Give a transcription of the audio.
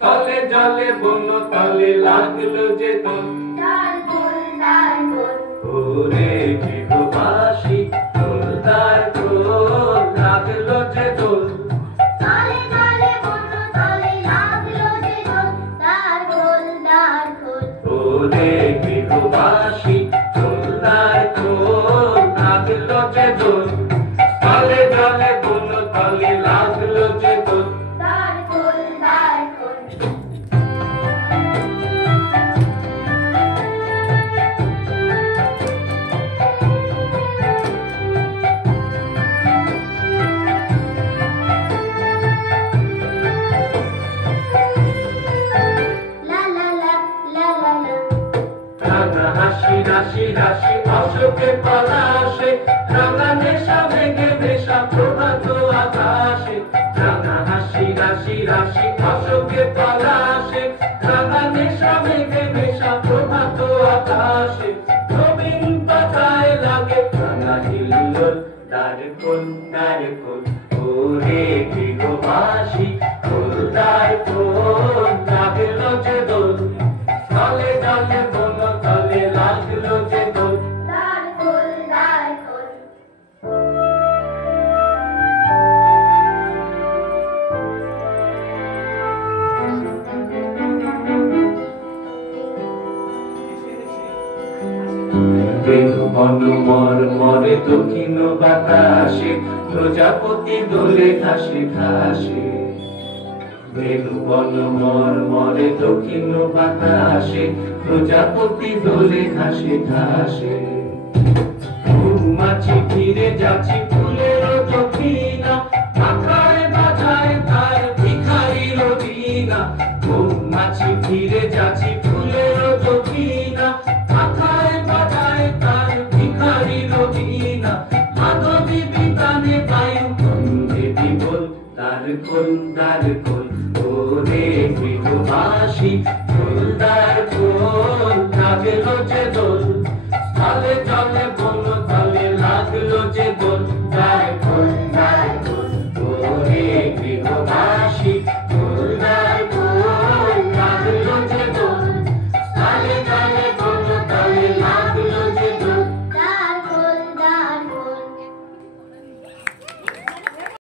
তলে জলে বন্য তলে লাগলো যে দোল, ওরে গৃহবাসী দোলদার দোল লাগলো যে দোল, ওরে গৃহবাসী দোলদার দোল লাগলো যে দোল, তলে জলে বন্য তলে লাগলো যে দোল। হাসি রাশি রাশি অশোকে পলাশে, রাঙা নেশা ভেঙে ভেসা প্রভাত আকাশে, রাঙা হাসি রাশি রাশি অশোকে পলাশে, রাঙা নেশা ভেঙে ভেসা প্রভাত আকাশে, নবীন পাতায় লাগে রাঙা হিল্লোল, দ্বার খোল দ্বার খোল, ওরে গৃহবাসী দোলদার দোল লাগলো যে দোল, তলে জলে বন্য তলে লাগলো যে দোল। বন মর মরে দক্ষিণ বাতাসে, প্রজাপতি দোলে ঘাসে ঘাসে, বন মর মরে দক্ষিণ বাতাসে, প্রজাপতি দোলে ঘাসে ঘাসে, মৌমাছি ফিরে যাচ্ছি ফুলের দক্ষিণা, মাথায় বাজায় তার ভিখারির বীণা, মৌমাছি ফিরে যাচ্ছি ফুলের দক্ষিণা, মাথায় বাজায় তার ভিখারির বীণা, মাধবী বিতানে বায়ু গন্ধে বিবল, দ্বার খোল দ্বার খোল, ওরে গৃহবাসী দোলদার